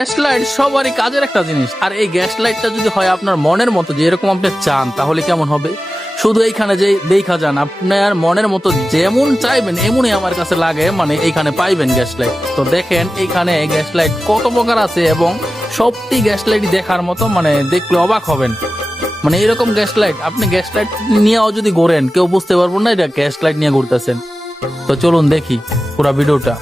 Gas light সবারই কাজের একটা জিনিস, আর এই গ্যাস লাইটটা যদি হয় আপনার মনের মতো, যে এরকম আপনি চান, তাহলে কেমন হবে? শুধু এইখানে যে দেখা যান, আপনার মনের মতো যেমন চাইবেন এমনই আমার কাছে লাগে, মানে এইখানে পাইবেন গ্যাস লাইট। তো দেখেন এইখানে গ্যাস লাইট কত প্রকার আছে, এবং সবটি গ্যাস লাইট দেখার মতো, মানে দেখলে অবাক হবেন। মানে এরকম গ্যাস লাইট আপনি গ্যাস লাইট নিয়েও যদি ঘোরেন, কেউ বুঝতে পারবেন না এটা গ্যাস লাইট নিয়ে ঘুরতেছেন। তো চলুন দেখি পুরো ভিডিওটা।